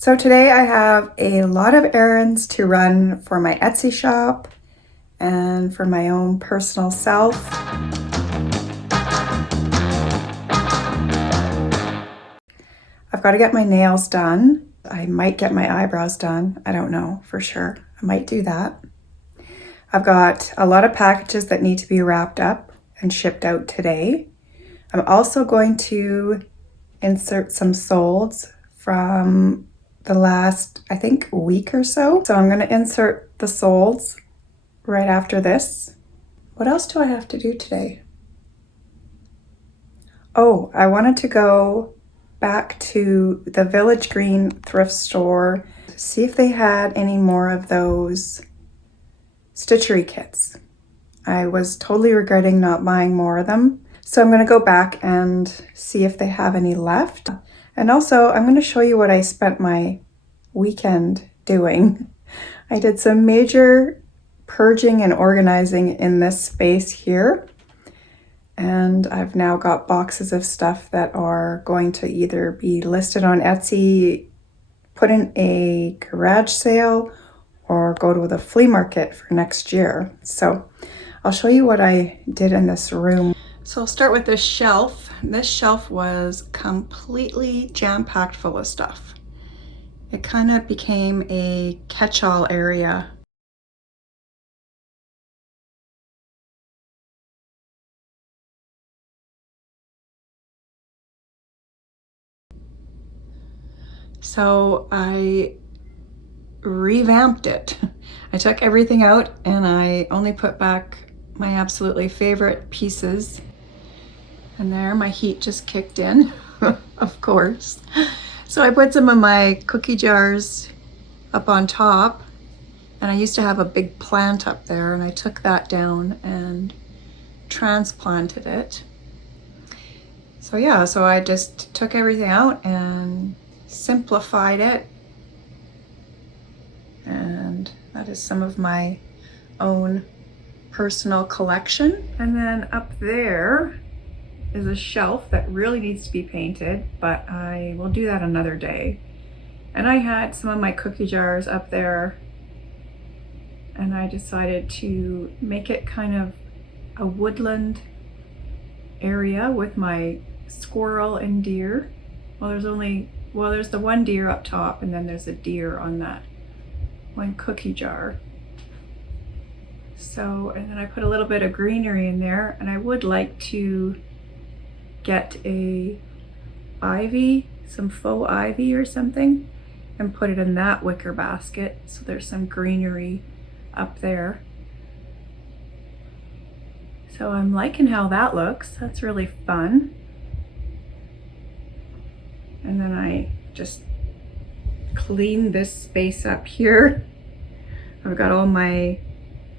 So today I have a lot of errands to run for my Etsy shop and for my own personal self. I've got to get my nails done. I might get my eyebrows done. I don't know for sure. I might do that. I've got a lot of packages that need to be wrapped up and shipped out today. I'm also going to insert some solds from the last, I think, week or so. So I'm going to insert the solds right after this. What else do I have to do today? Oh, I wanted to go back to the Village Green thrift store, see if they had any more of those stitchery kits. I was totally regretting not buying more of them. So I'm going to go back and see if they have any left. And also, I'm going to show you what I spent my weekend doing. I did some major purging and organizing in this space here. And I've now got boxes of stuff that are going to either be listed on Etsy, put in a garage sale, or go to the flea market for next year. So I'll show you what I did in this room. So I'll start with this shelf. This shelf was completely jam-packed full of stuff. It kind of became a catch-all area. So I revamped it. I took everything out and I only put back my absolutely favorite pieces. And there, my heat just kicked in, of course. So I put some of my cookie jars up on top, and I used to have a big plant up there, and I took that down and transplanted it. So yeah, so I just took everything out and simplified it. And that is some of my own personal collection. And then up there is a shelf that really needs to be painted, but I will do that another day. And I had some of my cookie jars up there, and I decided to make it kind of a woodland area with my squirrel and deer. Well, there's the one deer up top, and then there's a deer on that one cookie jar. So, and then I put a little bit of greenery in there, and I would like to get a ivy, some faux ivy or something, and put it in that wicker basket. So there's some greenery up there. So I'm liking how that looks. That's really fun. And then I just cleaned this space up here. I've got all my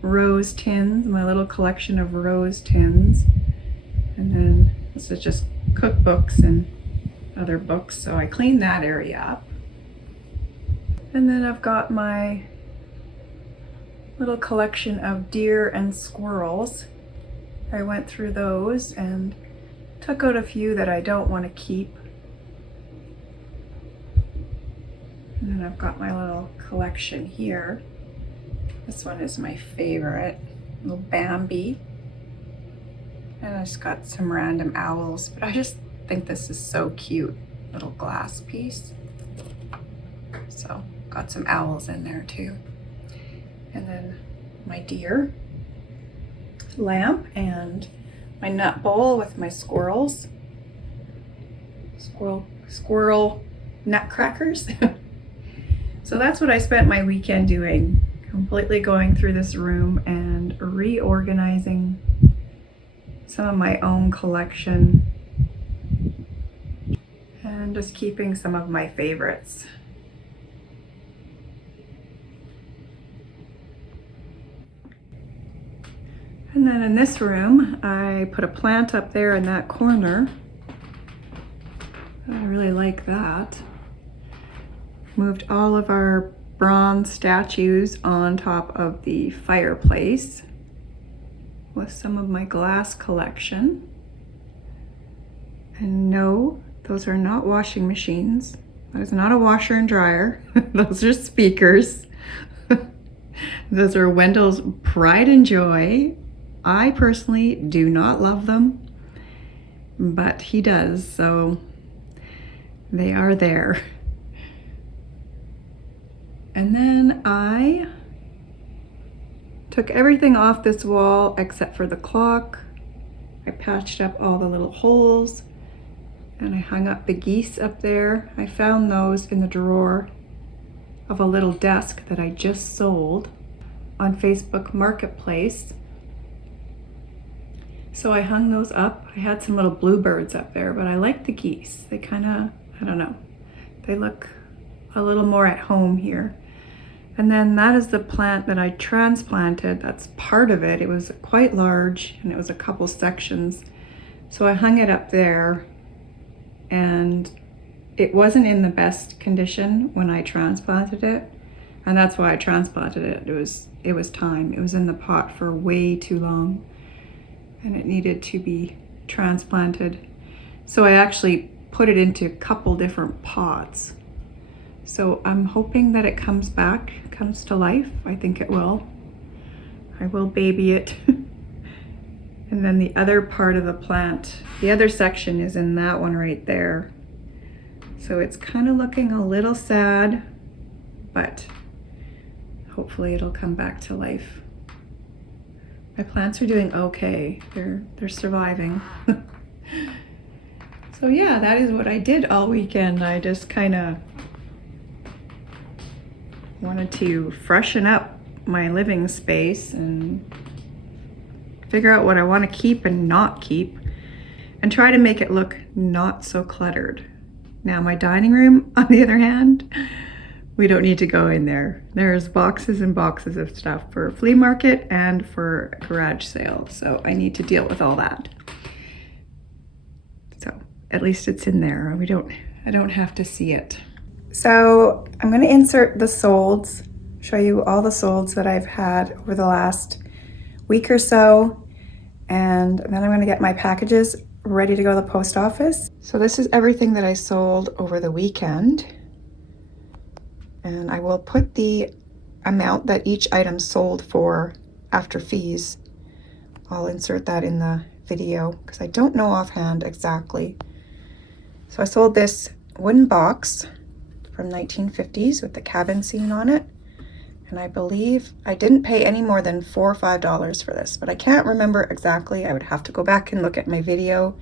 rose tins, my little collection of rose tins. And then this is just cookbooks and other books. So I cleaned that area up. And then I've got my little collection of deer and squirrels. I went through those and took out a few that I don't want to keep. And then I've got my little collection here. This one is my favorite, little Bambi. And I just got some random owls, but I just think this is so cute, little glass piece. So got some owls in there too. And then my deer lamp and my nut bowl with my squirrels. Squirrel nutcrackers. So that's what I spent my weekend doing, completely going through this room and reorganizing some of my own collection and just keeping some of my favorites. And then in this room, I put a plant up there in that corner. I really like that. Moved all of our bronze statues on top of the fireplace with some of my glass collection. And no, those are not washing machines. That is not a washer and dryer. Those are speakers. Those are Wendell's pride and joy. I personally do not love them, but he does, so they are there. And then I took everything off this wall except for the clock. I patched up all the little holes and I hung up the geese up there. I found those in the drawer of a little desk that I just sold on Facebook Marketplace. So I hung those up. I had some little bluebirds up there, but I like the geese. They kind of, I don't know, they look a little more at home here. And then that is the plant that I transplanted. That's part of it. It was quite large and it was a couple sections. So I hung it up there and it wasn't in the best condition when I transplanted it. And that's why I transplanted it. It was time. It was in the pot for way too long and it needed to be transplanted. So I actually put it into a couple different pots. So I'm hoping that it comes back, comes to life. I think it will. I will baby it. And then the other part of the plant, the other section is in that one right there. So it's kind of looking a little sad, but hopefully it'll come back to life. My plants are doing okay. They're surviving. So yeah, that is what I did all weekend. I just kind of wanted to freshen up my living space and figure out what I want to keep and not keep and try to make it look not so cluttered. Now my dining room, on the other hand, we don't need to go in there. There's boxes and boxes of stuff for flea market and for garage sale. So I need to deal with all that. So at least it's in there. I don't have to see it. So I'm going to insert the solds, show you all the solds that I've had over the last week or so. And then I'm going to get my packages ready to go to the post office. So this is everything that I sold over the weekend. And I will put the amount that each item sold for after fees. I'll insert that in the video because I don't know offhand exactly. So I sold this wooden box from 1950s with the cabin scene on it. And I believe I didn't pay any more than $4 or $5 for this, but I can't remember exactly. I would have to go back and look at my video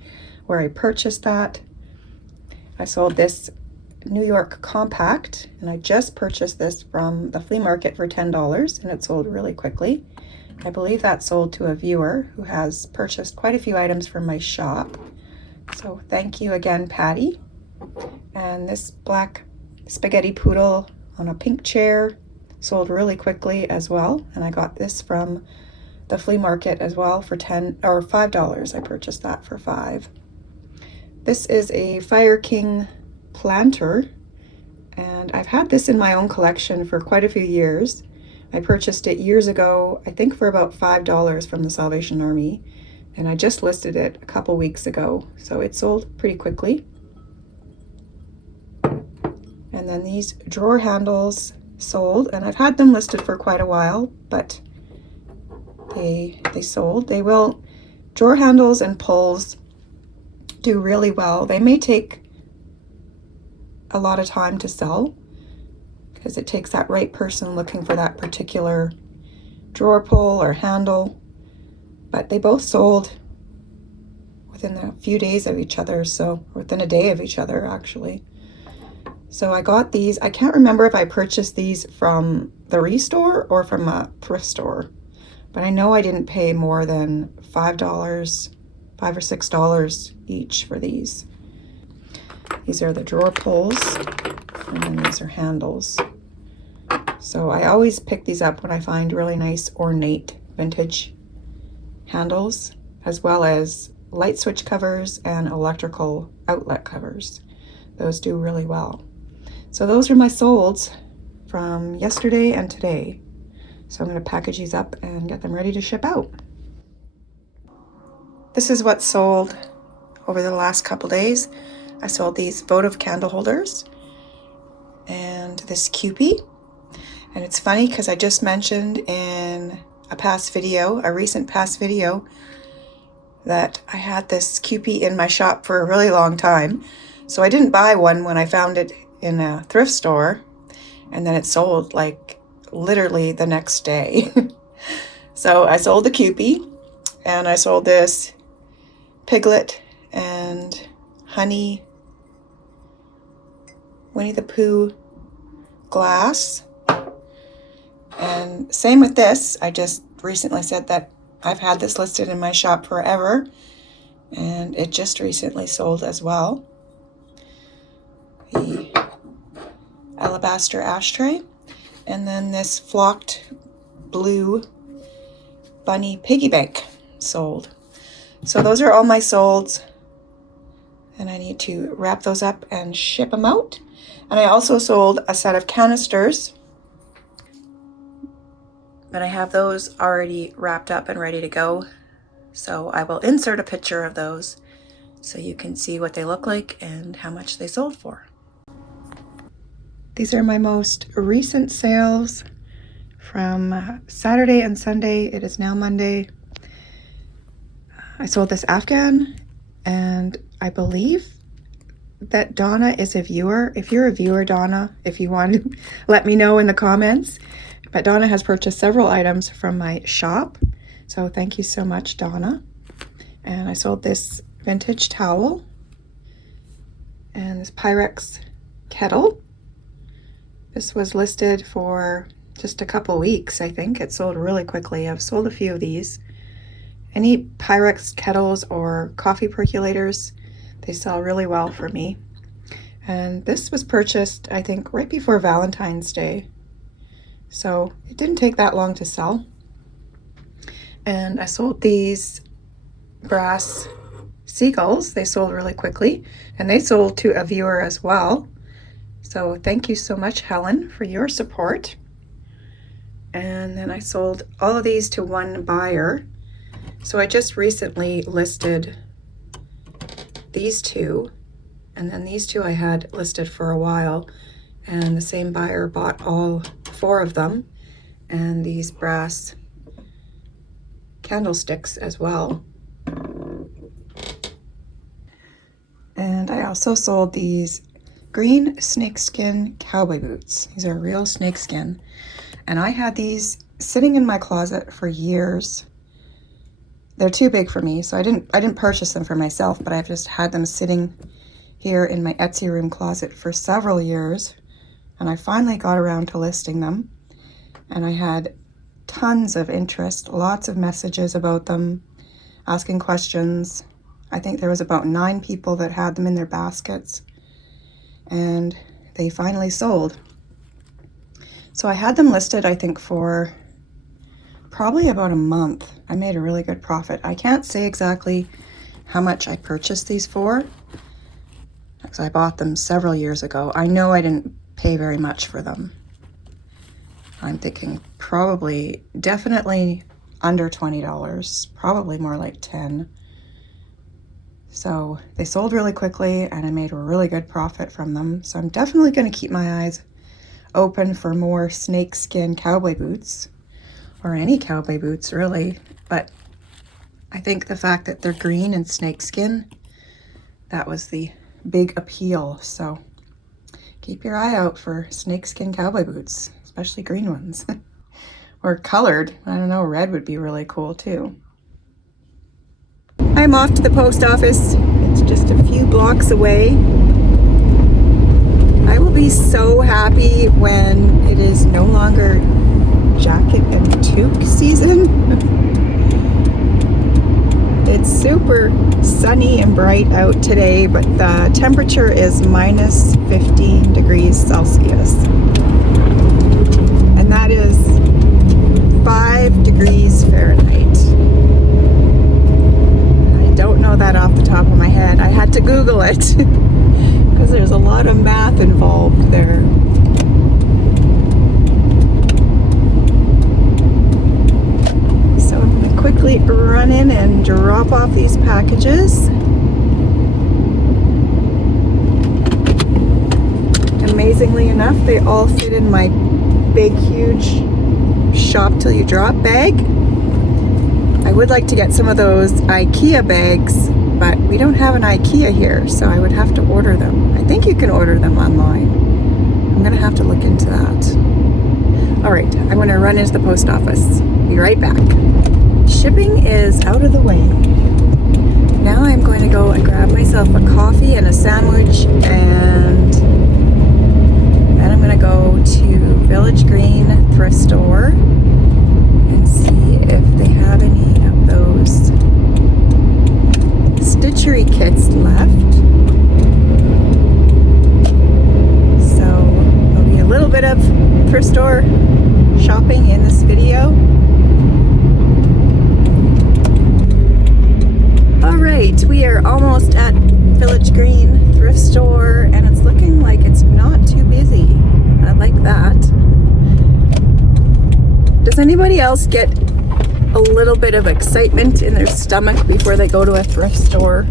where I purchased that. I sold this New York compact, and I just purchased this from the flea market for $10, and it sold really quickly. I believe that sold to a viewer who has purchased quite a few items from my shop. So thank you again, Patty. And this black spaghetti poodle on a pink chair sold really quickly as well, and I got this from the flea market as well for $5. I purchased that for $5. This is a Fire King planter, and I've had this in my own collection for quite a few years. I purchased it years ago, I think for about $5 from the Salvation Army, and I just listed it a couple weeks ago, so it sold pretty quickly. And then these drawer handles sold, and I've had them listed for quite a while, but they sold. Drawer handles and pulls do really well. They may take a lot of time to sell because it takes that right person looking for that particular drawer pull or handle, but they both sold within a few days of each other, so within a day of each other actually. So I got these. I can't remember if I purchased these from the Restore or from a thrift store, but I know I didn't pay more than $5 or $6 each for these. These are the drawer pulls, and then these are handles. So I always pick these up when I find really nice ornate vintage handles, as well as light switch covers and electrical outlet covers. Those do really well. So those are my solds from yesterday and today. So I'm going to package these up and get them ready to ship out. This is what sold over the last couple days. I sold these votive candle holders, and this Kewpie. And it's funny because I just mentioned in a recent past video, that I had this Kewpie in my shop for a really long time. So I didn't buy one when I found it in a thrift store, and then it sold like literally the next day. So I sold the Kewpie, and I sold this Piglet and Honey Winnie the Pooh glass. And same with this. I just recently said that I've had this listed in my shop forever, and it just recently sold as well. The alabaster ashtray, and then this flocked blue bunny piggy bank sold. So those are all my solds, and I need to wrap those up and ship them out. And I also sold a set of canisters, but I have those already wrapped up and ready to go. So I will insert a picture of those so you can see what they look like and how much they sold for. These are my most recent sales from Saturday and Sunday. It is now Monday. I sold this Afghan, and I believe that Donna is a viewer. If you're a viewer, Donna, if you want to let me know in the comments. But Donna has purchased several items from my shop. So thank you so much, Donna. And I sold this vintage towel and this Pyrex kettle. This was listed for just a couple weeks, I think. It sold really quickly. I've sold a few of these. Any Pyrex kettles or coffee percolators, they sell really well for me. And this was purchased, I think, right before Valentine's Day. So it didn't take that long to sell. And I sold these brass seagulls. They sold really quickly, and they sold to a viewer as well. So thank you so much, Helen, for your support. And then I sold all of these to one buyer. So I just recently listed these two, and then these two I had listed for a while, and the same buyer bought all four of them, and these brass candlesticks as well. And I also sold these green snakeskin cowboy boots. These are real snakeskin, and I had these sitting in my closet for years. They're too big for me, so I didn't purchase them for myself, but I've just had them sitting here in my Etsy room closet for several years, and I finally got around to listing them, and I had tons of interest, lots of messages about them, asking questions. I think there was about 9 people that had them in their baskets, and they finally sold. So I had them listed, I think, for probably about a month. I made a really good profit. I can't say exactly how much I purchased these for, because I bought them several years ago. I know I didn't pay very much for them. I'm thinking probably, definitely under $20, probably more like $10. So they sold really quickly, and I made a really good profit from them. So I'm definitely going to keep my eyes open for more snakeskin cowboy boots, or any cowboy boots really. But I think the fact that they're green and snakeskin, that was the big appeal. So keep your eye out for snakeskin cowboy boots, especially green ones. Or colored. I don't know, red would be really cool too. I'm off to the post office. It's just a few blocks away. I will be so happy when it is no longer jacket and toque season. It's super sunny and bright out today, but the temperature is minus 15 degrees Celsius. And that is 5 degrees Fahrenheit. I don't know that off the top of my head. I had to Google it because there's a lot of math involved there. So I'm going to quickly run in and drop off these packages. Amazingly, funnily enough, they all fit in my big, huge shop till you drop bag. I would like to get some of those IKEA bags, but we don't have an IKEA here, so I would have to order them. I think you can order them online. I'm gonna have to look into that. All right, I'm gonna run into the post office. Be right back. Shipping is out of the way. Now I'm going to go and grab myself a coffee and a sandwich, and then I'm gonna go to Village Green Thrift Store and see if they have any of those stitchery kits left. So there'll be a little bit of thrift store shopping in this video. Alright, we are almost at Village Green Thrift Store, and it's looking like it's not too busy. I like that. Does anybody else get a little bit of excitement in their stomach before they go to a thrift store?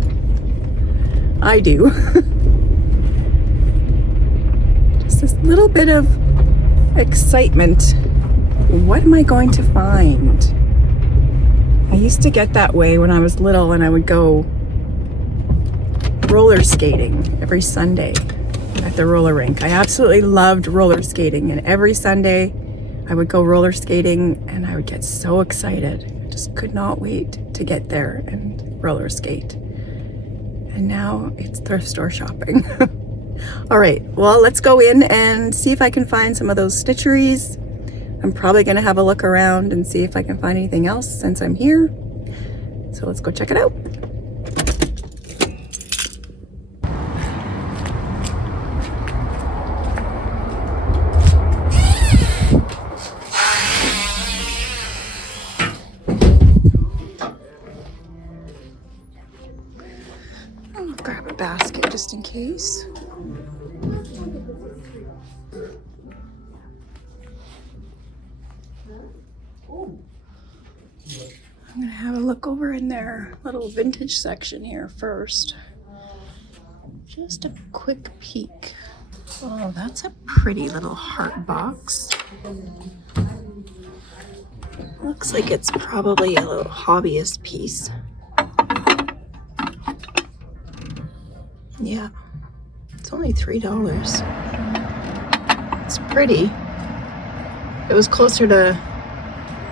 I do. Just this little bit of excitement. What am I going to find? I used to get that way when I was little, and I would go roller skating every Sunday at the roller rink. I absolutely loved roller skating, and every Sunday I would go roller skating and I would get so excited. I just could not wait to get there and roller skate. And now it's thrift store shopping. All right, well, let's go in and see if I can find some of those stitcheries. I'm probably gonna have a look around and see if I can find anything else since I'm here. So let's go check it out. I'll grab a basket just in case. I'm gonna have a look over in their little vintage section here first. Just a quick peek. Oh, that's a pretty little heart box. Looks like it's probably a little hobbyist piece. Yeah, it's only $3. It's pretty. If it was closer to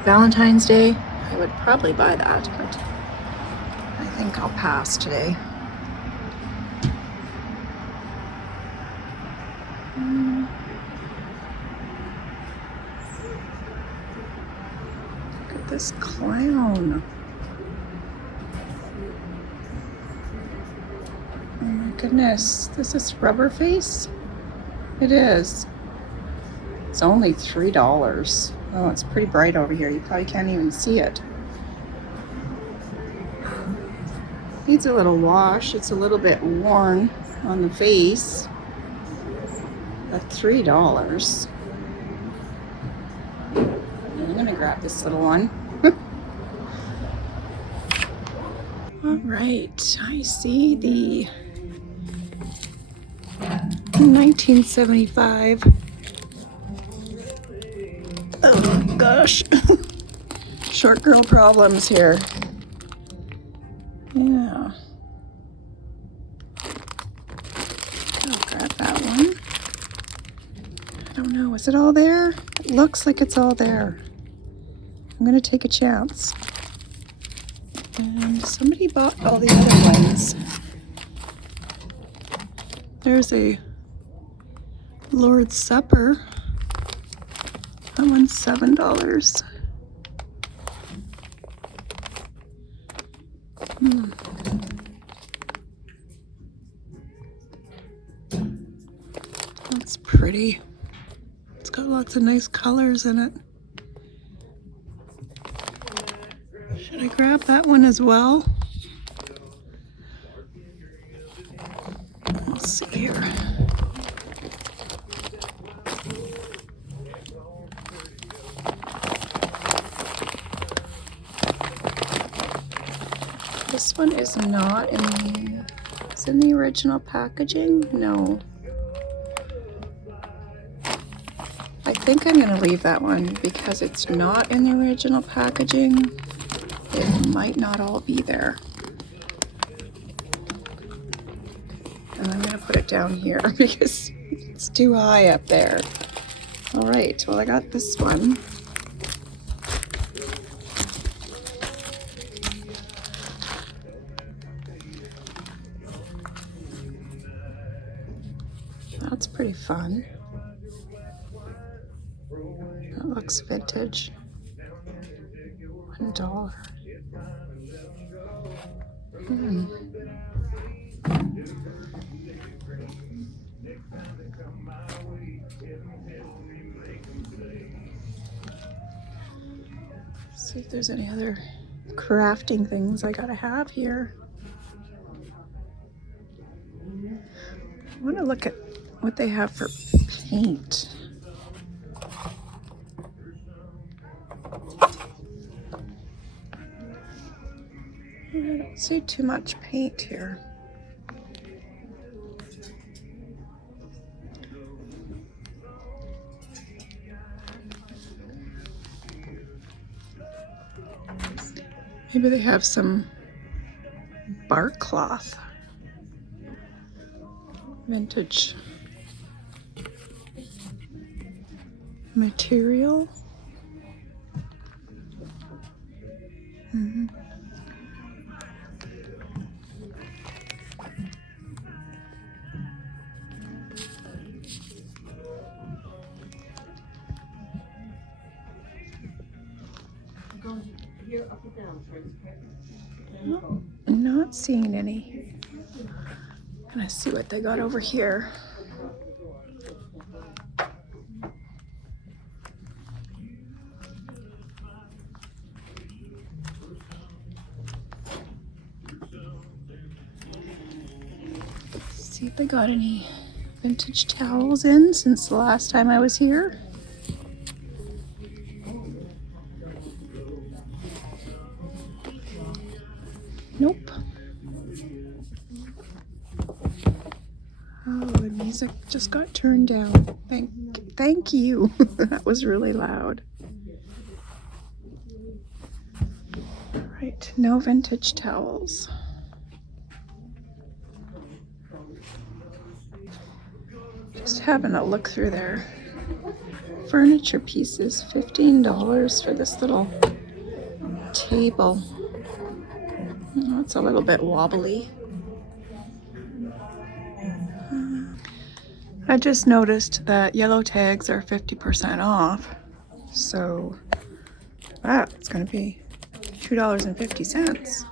Valentine's Day, I would probably buy that, but I think I'll pass today. Look at this clown. Oh my goodness, this is rubber face? It is. It's only $3. Oh, it's pretty bright over here. You probably can't even see it. Needs a little wash. It's a little bit worn on the face. At $3. I'm gonna grab this little one. All right, I see the 1975. Oh gosh, short girl problems here. Yeah. I'll grab that one. I don't know, is it all there? It looks like it's all there. I'm gonna take a chance. And somebody bought all the other ones. There's a Lord's Supper. That one's $7. That's pretty. It's got lots of nice colors in it. Should I grab that one as well? Let's see here. This one is not in the, it's in the original packaging? No. I think I'm going to leave that one because it's not in the original packaging. It might not all be there. And I'm going to put it down here because it's too high up there. All right, well, I got this one. That's pretty fun. That looks vintage. $1. See if there's any other crafting things I gotta have here. I want to look at what they have for paint. I don't see too much paint here. Maybe they have some bark cloth. Vintage material. Oh, not seeing any. Gonna see what they got over here. See if they got any vintage towels in since the last time I was here. Nope. Oh, the music just got turned down. Thank you. That was really loud. All right, no vintage towels. Just having a look through their furniture pieces. $15 for this little table. Oh, it's a little bit wobbly. I just noticed that yellow tags are 50% off. So that's going to be $2.50.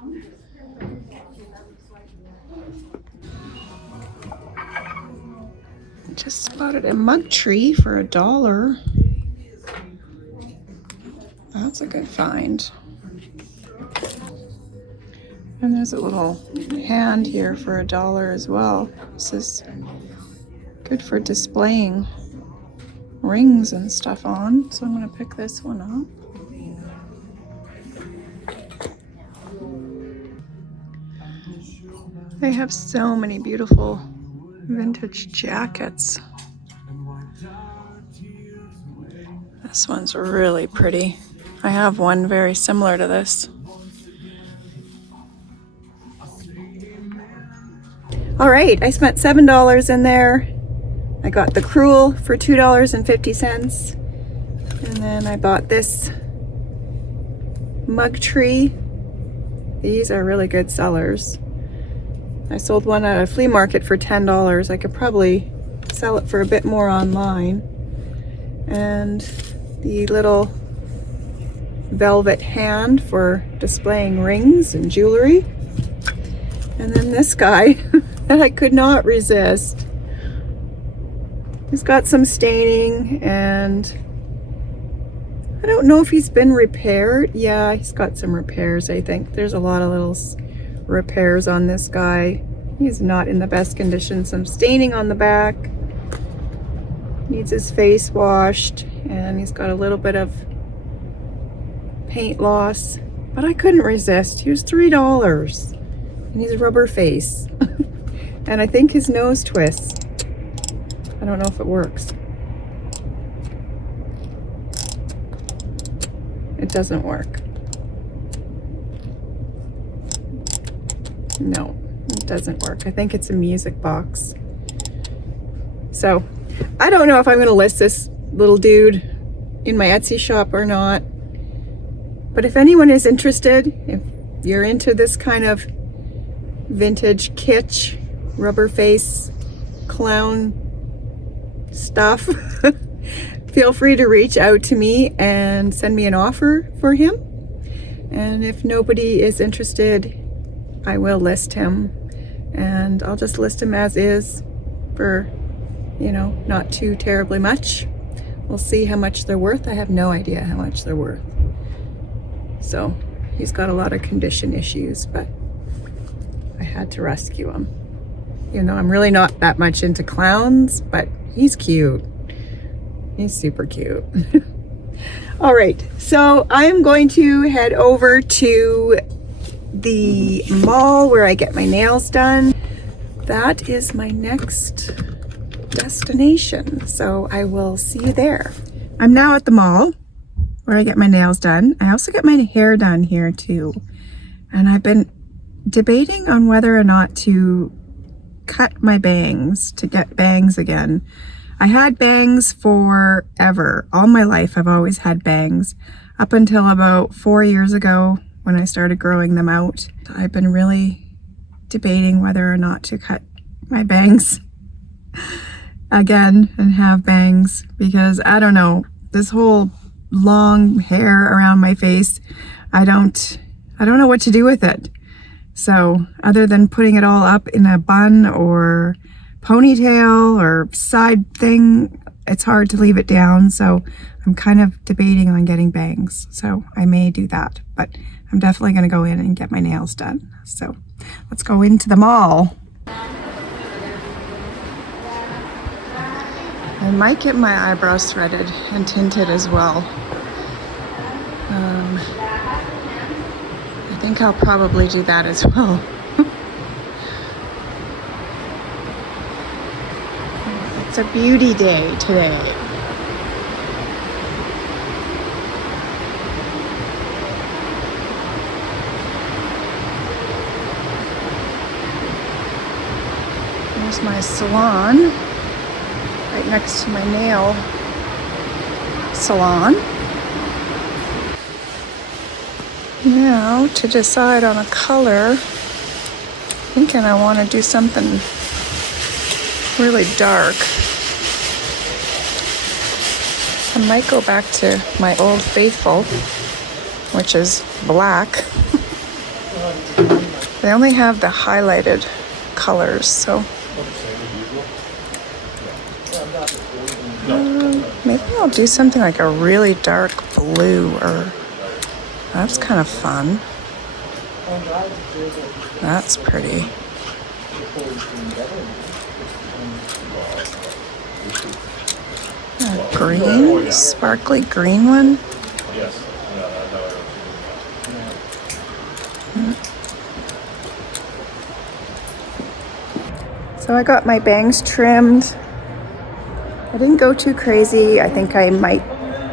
Just spotted a mug tree for $1. That's a good find. And there's a little hand here for $1 as well. This is good for displaying rings and stuff on. So I'm going to pick this one up. They have so many beautiful vintage jackets. This one's really pretty. I have one very similar to this. All right, I spent $7 in there. I got the Cruel for $2.50. And then I bought this mug tree. These are really good sellers. I sold one at a flea market for $10. I could probably sell it for a bit more online. And the little velvet hand for displaying rings and jewelry. And then this guy that I could not resist. He's got some staining and I don't know if he's been repaired. Yeah, he's got some repairs, I think. There's a lot of little repairs on this guy. He's not in the best condition. Some staining on the back. Needs his face washed and he's got a little bit of paint loss. But I couldn't resist. He was $3 and he's a rubber face. And I think his nose twists. I don't know if it works. it doesn't work. No, it doesn't work. I think it's a music box. So I don't know if I'm going to list this little dude in my Etsy shop or not. But if anyone is interested, if you're into this kind of vintage kitsch, rubber face, clown stuff, feel free to reach out to me and send me an offer for him. And if nobody is interested, I will list him, and I'll just list him as is for, you know, not too terribly much. We'll see how much they're worth. I have no idea how much they're worth. So he's got a lot of condition issues, but I had to rescue him. You know, I'm really not that much into clowns, but he's cute. He's super cute. All right, so I'm going to head over to the mall where I get my nails done. That is my next destination, so I will see you there. I'm now at the mall where I get my nails done. I also get my hair done here too, and I've been debating on whether or not to cut my bangs, to get bangs again. I had bangs forever. All my life I've always had bangs, up until about 4 years ago when I started growing them out. I've been really debating whether or not to cut my bangs again and have bangs, because I don't know, this whole long hair around my face, I don't know what to do with it. So other than putting it all up in a bun or ponytail or side thing, it's hard to leave it down. So I'm kind of debating on getting bangs. So I may do that, but I'm definitely going to go in and get my nails done. So let's go into the mall. I might get my eyebrows threaded and tinted as well. I think I'll probably do that as well. It's a beauty day today. There's my salon, right next to my nail salon. Now to decide on a color, thinking I want to do something really dark. I might go back to my old faithful, which is black. They only have the highlighted colors, so maybe I'll do something like a really dark blue, or that's kind of fun. That's pretty. A green, sparkly green one. So I got my bangs trimmed. I didn't go too crazy. I think I might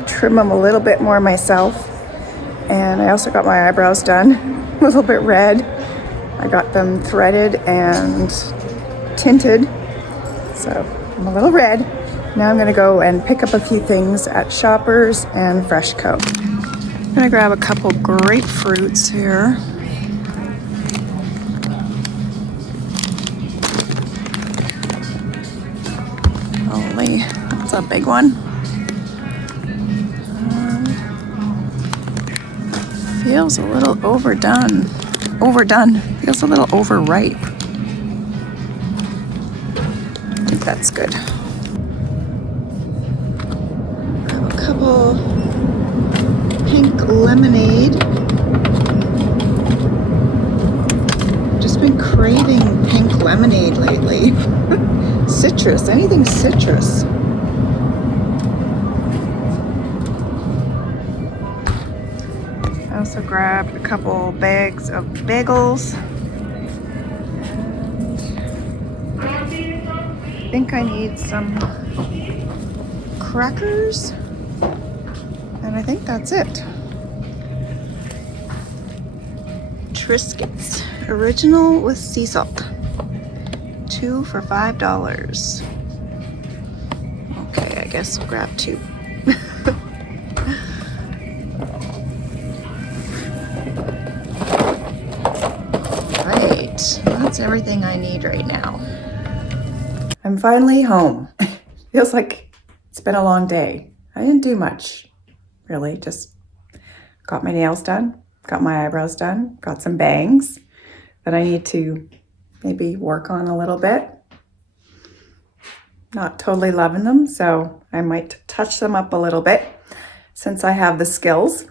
trim them a little bit more myself. And I also got my eyebrows done, a little bit red. I got them threaded and tinted. So I'm a little red. Now I'm gonna go and pick up a few things at Shoppers and Freshco. I'm gonna grab a couple grapefruits here. Holy, that's a big one. Feels a little overdone. Feels a little overripe. I think that's good. Grab a couple pink lemonade. Just been craving pink lemonade lately. Citrus, anything citrus. I also grabbed a couple bags of bagels. I think I need some crackers. And I think that's it. Triscuits, original with sea salt. 2 for $5. Okay, I guess we'll grab 2. Right, that's everything I need right now. I'm finally home. Feels like it's been a long day. I didn't do much, really. Just got my nails done, got my eyebrows done, got some bangs that I need to maybe work on a little bit. Not totally loving them, so I might touch them up a little bit since I have the skills.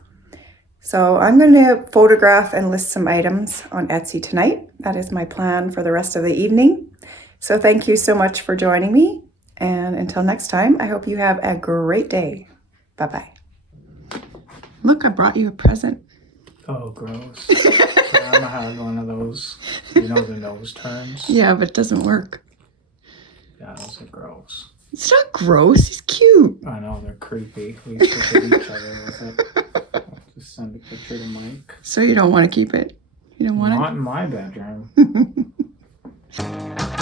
So I'm going to photograph and list some items on Etsy tonight. That is my plan for the rest of the evening. So thank you so much for joining me. And until next time, I hope you have a great day. Bye-bye. Look, I brought you a present. Oh, gross. Grandma had one of those, you know, the nose turns. Yeah, but it doesn't work. Yeah, those are gross. It's not gross. He's cute. I know, they're creepy. We used to hit each other with it. I'll just send a picture to Mike. So you don't want to keep it? You don't want Not in my bedroom. it?